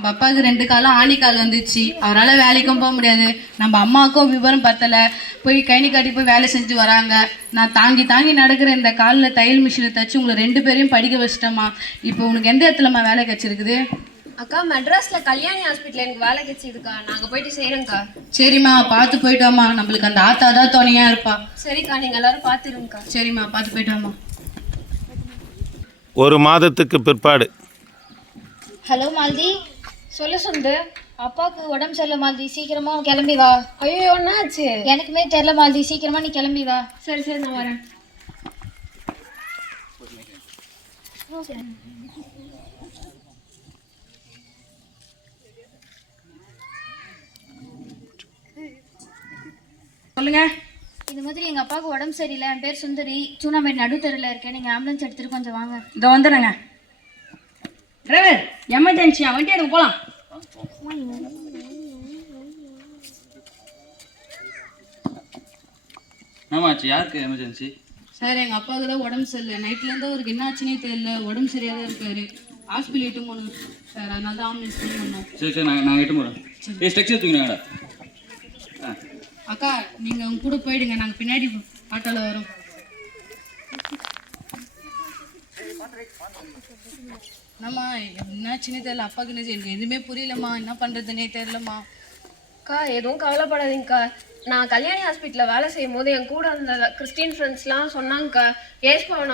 நம்ம அப்பாவுக்கு 2 காலம் ஆணிக்கால் வந்துச்சு. அவரால் வேலைக்கும் போக முடியாது. நம்ம அம்மாவுக்கும் விவரம் பத்தலை. போய் கைனி காட்டி போய் வேலை செஞ்சுட்டு வராங்க. நான் தாங்கி தாங்கி நடக்கிற இந்த காலில் தையல் மிஷினை தச்சு உங்களை 2 பேரையும் படிக்க வச்சிட்டோம்மா. இப்போ உனக்கு எந்த இடத்துலம்மா வேலை கிடைச்சிருக்குது? அக்கா, மெட்ராஸ்ல கல்யாணி ஹாஸ்பிட்டல் எனக்கு வேலை கிடைச்சிருக்கா. நாங்க போயிட்டு செய்யறோம்க்கா. சரிம்மா, பார்த்து போயிட்டு வாம்மா. நம்மளுக்கு அந்த ஆத்தா தான் துணையா இருப்பா. சரிக்கா, நீங்க எல்லாரும் பார்த்துருங்கக்கா. சரிம்மா, பார்த்து போயிட்டு வாம்மா. 1 மாதத்துக்கு பிற்பாடு. ஹலோ மால்தி. சொல்ல சொந்து. அப்பாவுக்கு உடம்பு சரியில்லை மால்தி, சீக்கிரமா கிளம்பி வா. ஐயோ, என்னாச்சு? எனக்குமே தெரியல மால்தி, சீக்கிரமா நீ கிளம்பி வா. சரி சரி, நான் வரேன். சொல்லுங்க. இந்த மாதிரி எங்க அப்பாவுக்கு உடம்பு சரியில்லை. என் பேர் சுந்தரி, சூனாமேட் நடுத்தெருவில் இருக்கேன். நீங்க ஆம்புலன்ஸ் எடுத்துட்டு கொஞ்சம் வாங்க. இதை வந்துடுங்க. டிரைவர், எமர்ஜென்சியா, வண்டி எடுக்க போகலாம். ஆமாச்சு. யாருக்கு எமர்ஜென்சி? சார், எங்கள் அப்பாவுக்கு தான் உடம்பு சரியில்லை. நைட்லேருந்து அவருக்கு என்ன ஆச்சுன்னே தெரியல. உடம்பு சரியாக தான் இருக்காரு. ஹாஸ்பிட்டல் இட்டு போகணும் சார். அதனால தான் ஆம்புலன்ஸ் ஃபோன் பண்ணோம். சரி சரி, நான் எட்டு போகிறேன். ஸ்ட்ரக்சர் தூக்கினாங்கடா. அக்கா, நீங்கள் உங்க கூட போயிடுங்க. நாங்கள் பின்னாடி ஆட்டோவில் வரோம். என்னம்மா என்னாச்சுன்னே தெரியல. அப்பாவுக்கு என்ன எனக்கு எதுவுமே புரியலம்மா. என்ன பண்ணுறதுன்னே தெரியலம்மா. அக்கா, எதுவும் கவலைப்படாதீங்கக்கா. நான் கல்யாணி ஹாஸ்பிட்டலில் வேலை செய்யும் போது என் கூட அந்த கிறிஸ்டின் ஃப்ரெண்ட்ஸ்லாம் சொன்னாங்கக்கா, ஏசுபாவை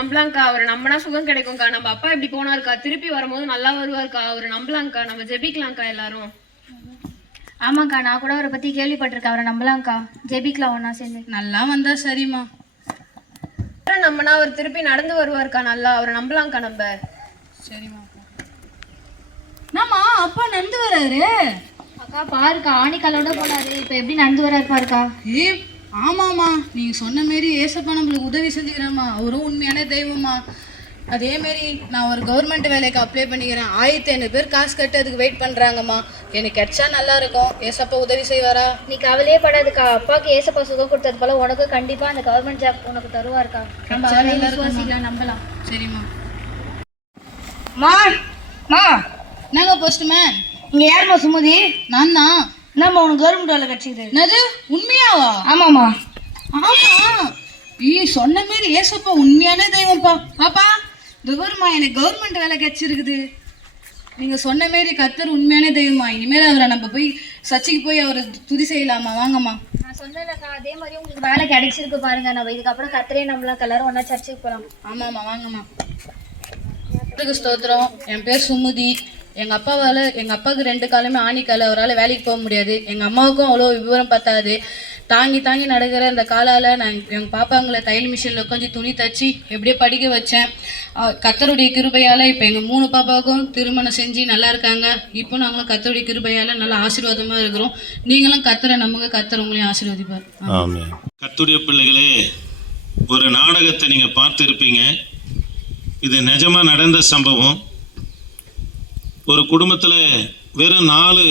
நம்பலாங்க்கா. அவர் நம்பினா சுகம் கிடைக்கும்க்கா. நம்ம அப்பா இப்படி போனாருக்கா, திருப்பி வரும்போது நல்லா வருவாருக்கா. அவர் நம்பலாங்க்கா. நம்ம ஜெபிக்கலாங்க்கா எல்லாரும். ஆமாக்கா, நான் கூட அவரை பத்தி கேள்விப்பட்டிருக்கேன். அவரை நம்பலாம்க்கா. ஜெபிக்கலாம் ஒன்னா சேர்ந்து. நல்லா வந்தா சரிம்மா. நம்பினா அவர் திருப்பி நடந்து வருவாருக்கா. நல்லா அவரை நம்பலாங்க்கா. நம்ம சரிம்மா. என்னம்மா அப்பா நடந்து வராரு? அக்கா பாருக்கா, ஆணிக்காலோட போனாரு. இப்ப எப்படி நடந்து வராரு பாருக்கா. ஆமாம்மா, நீங்கள் சொன்ன மாரி ஏசப்பா நம்மளுக்கு உதவி செஞ்சுக்கிறேம்மா. அவரும் உண்மையான தெய்வம்மா. அதேமாரி நான் ஒரு கவர்மெண்ட் வேலைக்கு அப்ளை பண்ணிக்கிறேன். 1500 பேர் காசு கட்டு அதுக்கு வெயிட் பண்ணுறாங்கம்மா. எனக்கு கிடைச்சா நல்லா இருக்கும். ஏசப்பா உதவி செய்வாரா? நீ கவலையே படாதுக்கா. அப்பாவுக்கு ஏசப்பா சுகம் கொடுத்தது போல உனக்கு கண்டிப்பா அந்த கவர்மெண்ட் ஜாப் உனக்கு தருவாருக்கா. நம்ம அவரை விசுவாசிக்கலாம், நம்பலாம். சரிம்மா. மா மா என்னங்க போஸ்ட்மேன்? இங்க யாருமா சுமதி? நான் தான். என்னம்மா உனக்கு கவர்மெண்ட் வேலை கிடைச்சிது? என்னது, உண்மையாவா? ஆமாம்மா. ஆமா, சொன்ன மாரி ஏசப்பா உண்மையான தெய்வம்ப்பா. பாப்பா, துவர்மா எனக்கு கவர்மெண்ட் வேலை கிடைச்சிருக்குது. நீங்கள் சொன்ன மாரி கர்த்தர் உண்மையான தெய்வமா. இனிமேல் அவரை நம்ம போய் சர்ச்சுக்கு போய் அவரை துதி செய்யலாமா? வாங்கம்மா. நான் சொன்னேன்க்கா, அதே மாதிரி உங்களுக்கு வேலை கிடைச்சிருக்கு பாருங்க. நம்ம இதுக்கப்புறம் கர்த்தரே நம்மளாம் எல்லாரும் ஒன்னா சர்ச்சுக்கு போகலாம். ஆமாம்மா, வாங்கம்மா. ஸ்தோத்திரம். என் பேர் சுமுதி. எங்கள் அப்பாவுக்கு 2 காலமே ஆணிக்கால். அவரால் வேலைக்கு போக முடியாது. எங்கள் அம்மாவுக்கும் அவ்வளோ விவரம் பத்தாது. தாங்கி தாங்கி நடக்கிற அந்த காலால் நான் எங்கள் பாப்பாங்களை தையல் மிஷினில் உட்காந்து துணி தச்சு எப்படியோ படிக்க வச்சேன். கர்த்தருடைய கிருபையால் இப்போ எங்கள் 3 பாப்பாவுக்கும் திருமணம் செஞ்சு நல்லா இருக்காங்க. இப்போ நாங்களும் கர்த்தருடைய கிருபையால் நல்லா ஆசீர்வாதமாக இருக்கிறோம். நீங்களும் கர்த்தரை நம்புங்க. கர்த்தர் உங்களையும் ஆசீர்வதிப்பார். ஆமென். கர்த்தருடைய பிள்ளைகளே, ஒரு நாடகத்தை நீங்கள் பார்த்துருப்பீங்க. இது நிஜமாக நடந்த சம்பவம். ஒரு குடும்பத்தில் வெறும் 4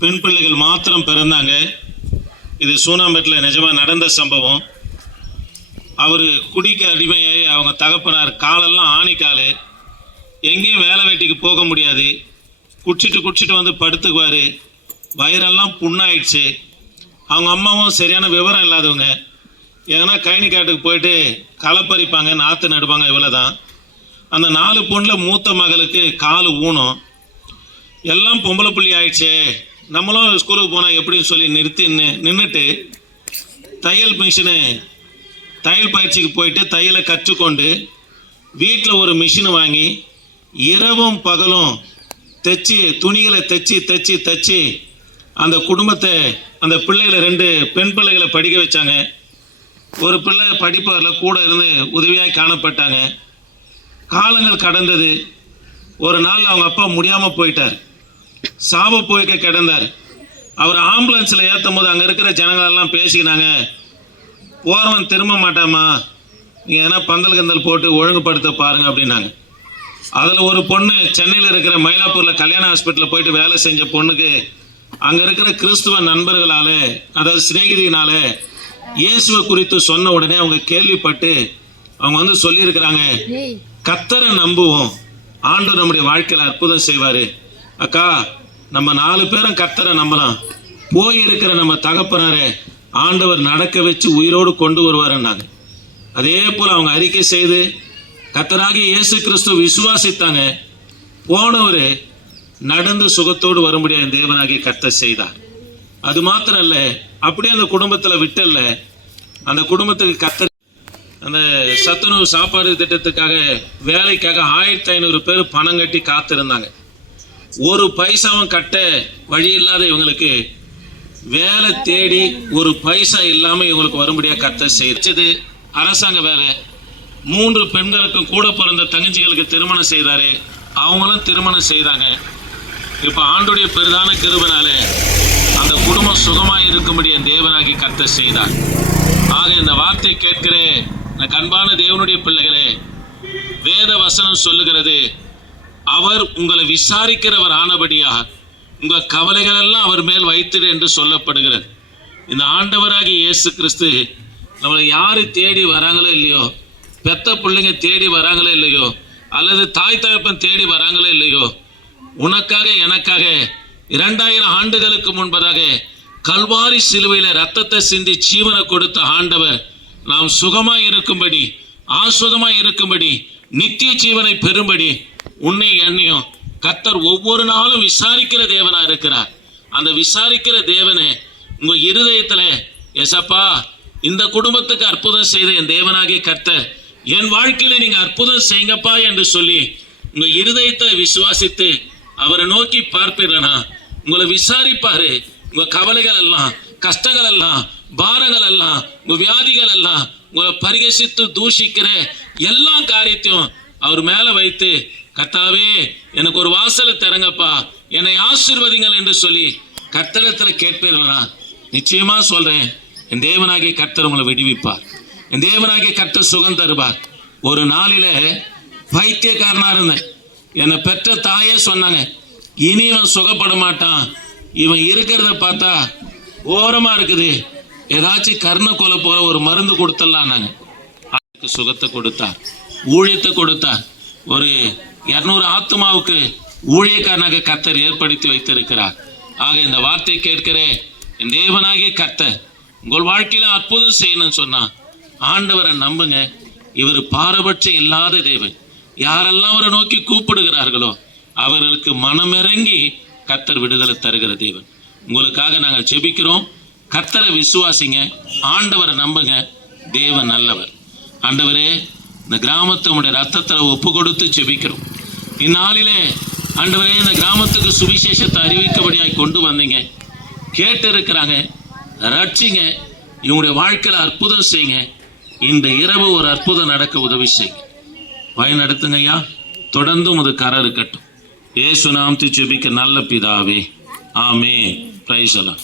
பெண் பிள்ளைகள் மாத்திரம் பிறந்தாங்க. இது சூனாம்பேட்டில் நிஜமாக நடந்த சம்பவம். அவர் குடிக்க அடிமையாகி அவங்க தகப்பனார் காலெல்லாம் ஆணிக்கால். எங்கேயும் வேலை வெட்டிக்கு போக முடியாது. குடிச்சிட்டு வந்து படுத்துக்குவார். வயிறெல்லாம் புண்ணாயிடுச்சு. அவங்க அம்மாவும் சரியான விவரம் இல்லாதவங்க. ஏன்னா கைனி காட்டுக்கு போயிட்டு களை பறிப்பாங்க, நாற்று நடுவாங்க, இவ்வளோ தான். அந்த 4 பொண்ணில் மூத்த மகளுக்கு கால் ஊனம். எல்லாம் பொம்பளை புள்ளி ஆயிடுச்சு, நம்மளும் ஸ்கூலுக்கு போனால் எப்படின்னு சொல்லி நின்றுட்டு தையல் பயிற்சிக்கு போயிட்டு தையலை கற்றுக்கொண்டு வீட்டில் ஒரு மிஷின் வாங்கி இரவும் பகலும் துணிகளை தைச்சி அந்த குடும்பத்தை, அந்த பிள்ளைகளை 2 பெண் பிள்ளைகளை படிக்க வச்சாங்க. ஒரு பிள்ளை படிப்பவரில் கூட இருந்து உதவியாக காணப்பட்டாங்க. காலங்கள் கடந்தது. ஒரு நாள் அவங்க அப்பா முடியாமல் போயிட்டார். சாப போய்க்க கிடந்தார். அவர் ஆம்புலன்ஸில் ஏற்றும் போது அங்கே இருக்கிற ஜனங்களெல்லாம் பேசிக்கினாங்க, போகிறவன் திரும்ப மாட்டாமா, நீங்கள் எதனா பந்தல் கந்தல் போட்டு ஒழுங்குபடுத்த பாருங்கள் அப்படின்னாங்க. அதில் ஒரு பொண்ணு சென்னையில் இருக்கிற மயிலாப்பூரில் கல்யாண ஹாஸ்பிட்டலில் போயிட்டு வேலை செஞ்ச பொண்ணுக்கு அங்கே இருக்கிற கிறிஸ்துவ நண்பர்களால், அதாவது சிநேகிதியினால் இயேசுவை குறித்து சொன்ன உடனே அவங்க கேள்விப்பட்டு அவங்க சொல்லியிருக்கிறாங்க, கர்த்தரை நம்புவோம், ஆண்டவர் நம்முடைய வாழ்க்கையில் அற்புதம் செய்வார். அக்கா, நம்ம 4 பேரும் கர்த்தரை நம்பலாம். போயிருக்கிற நம்ம தகப்பனாரை ஆண்டவர் நடக்க வச்சு உயிரோடு கொண்டு வருவாருன்னாங்க. அதே போல் அவங்க அறிக்கை செய்து கர்த்தராகிய இயேசு கிறிஸ்துவ விசுவாசித்தாங்க. போனவர் நடந்து சுகத்தோடு வரும்படியாக தேவனாகிய கர்த்தர் செய்தார். அது மாத்திரம் இல்லை, அப்படியே அந்த குடும்பத்தில் விட்டல்ல, அந்த குடும்பத்துக்கு கர்த்தர் அந்த சத்துணவு சாப்பாடு திட்டத்துக்காக வேலைக்காக 1500 பேர் பணம் கட்டி காத்திருந்தாங்க. ஒரு பைசாவும் கட்ட வழி இல்லாத இவங்களுக்கு வேலை தேடி ஒரு பைசா இல்லாமல் இவங்களுக்கு வரும்படியாக கர்த்தர் செய்தது. அரசாங்க வேலை. 3 பெண்களுக்கும் கூட பிறந்த தங்கச்சிகளுக்கு திருமணம் செய்தார். அவங்களும் திருமணம் செய்தாங்க. இப்போ ஆண்டுடைய பெரிதான கிருபைனால அந்த குடும்பம் சுகமாக இருக்கும்படி என் தேவனாகி கர்த்தர் செய்தார். ஆக இந்த வார்த்தை கேட்கிற எனக்கு அன்பான தேவனுடைய பிள்ளைகளே, வேத வசனம் சொல்லுகிறது, அவர் உங்களை விசாரிக்கிறவர் ஆனபடியா உங்கள் கவலைகள் எல்லாம் அவர் மேல் வைத்திடு என்று சொல்லப்படுகிறது. இந்த ஆண்டவராகிய இயேசு கிறிஸ்து நம்மளை யார் தேடி வராங்களோ இல்லையோ, பெத்த பிள்ளைங்க தேடி வராங்களோ இல்லையோ, அல்லது தாய் தகப்பன் தேடி வராங்களோ இல்லையோ, உனக்காக எனக்காக 2000 ஆண்டுகளுக்கு முன்பதாக கல்வாரி சிலுவையில் ரத்தத்தை சிந்தி ஜீவனை கொடுத்த ஆண்டவர் நாம் சுகமாய் இருக்கும்படி, ஆஸ்வதமாய் இருக்கும்படி, நித்திய ஜீவனை பெறும்படி உன்னை என்னையும் கர்த்தர் ஒவ்வொரு நாளும் விசாரிக்கிற தேவனா இருக்கிறார். அந்த விசாரிக்கிற தேவனை உங்க இருதயத்தில், எசப்பா இந்த குடும்பத்துக்கு அற்புதம் செய்த என் தேவனாகிய கர்த்தர் என் வாழ்க்கையில நீங்க அற்புதம் செய்யுங்கப்பா என்று சொல்லி உங்க இருதயத்தை விசுவாசித்து அவரை நோக்கி பார்ப்பீர்களா, உங்களை விசாரிப்பாரு. உங்க கவலைகள் எல்லாம், கஷ்டங்கள் எல்லாம், பாரங்கள் எல்லாம், உங்க வியாதிகள் எல்லாம், உங்களை பரிகசித்து தூஷிக்கிற எல்லா காரியத்தையும் அவர் மேல வைத்து, கர்த்தாவே எனக்கு ஒரு வாசலை திறங்கப்பா, என்னை ஆசீர்வதிங்கள் என்று சொல்லி கர்த்தரிடத்தில் கேட்பீர்களா, நிச்சயமா சொல்றேன், என் தேவனாகிய கர்த்தர் உங்களை விடுவிப்பார். என் தேவனாகிய கர்த்தர் சுகம் தருவார். ஒரு நாளில பைத்தியக்காரனா இருந்தேன். என்னை பெற்ற தாயே சொன்னாங்க, இனி இவன் சுகப்பட மாட்டான், இவன் இருக்கிறத பார்த்தா ஓரமா இருக்குது, ஏதாச்சும் கர்ண கொலை போல ஒரு மருந்து கொடுத்துடலாம். நாங்கள் சுகத்தை கொடுத்தார், ஊழியத்தை கொடுத்தார். ஒரு 200 ஆத்மாவுக்கு ஊழியக்காரனாக கர்த்தர் ஏற்படுத்தி வைத்திருக்கிறார். ஆக இந்த வார்த்தை கேட்கிற என் தேவனாகிய கர்த்தர் உங்கள் வாழ்க்கையில அற்புதம் செய்யணும்னு சொன்னா ஆண்டவரை நம்புங்க. இவர் பாரபட்சம் இல்லாத தேவன். யாரெல்லாம் அவரை நோக்கி கூப்பிடுகிறார்களோ அவர்களுக்கு மனமிறங்கி கர்த்தர் விடுதலை தருகிற தேவன். உங்களுக்காக நாங்கள் ஜெபிக்கிறோம். கர்த்தரை விசுவாசிங்க, ஆண்டவரை நம்புங்க. தேவன் நல்லவர். ஆண்டவரே, இந்த கிராமத்தை உடைய ரத்தத்தில் ஒப்பு கொடுத்து ஜெபிக்கிறோம். இந்நாளிலே ஆண்டவரே, இந்த கிராமத்துக்கு சுவிசேஷத்தை அறிவிக்கபடியாய் கொண்டு வந்தீங்க. கேட்டு இருக்கிறாங்க, ரட்சிங்க, இவங்களுடைய வாழ்க்கையில் அற்புதம் செய்யுங்க. இந்த இரவு ஒரு அற்புதம் நடக்க உதவி செய்யுங்க. வழி நடத்துங்க ஐயா. தொடர்ந்து உமது கரம் இருக்கட்டும். இயேசு நாமத்தில் ஜெபிக்க நல்ல பிதாவே, ஆமென். பிரைஸ் எல்லாம்.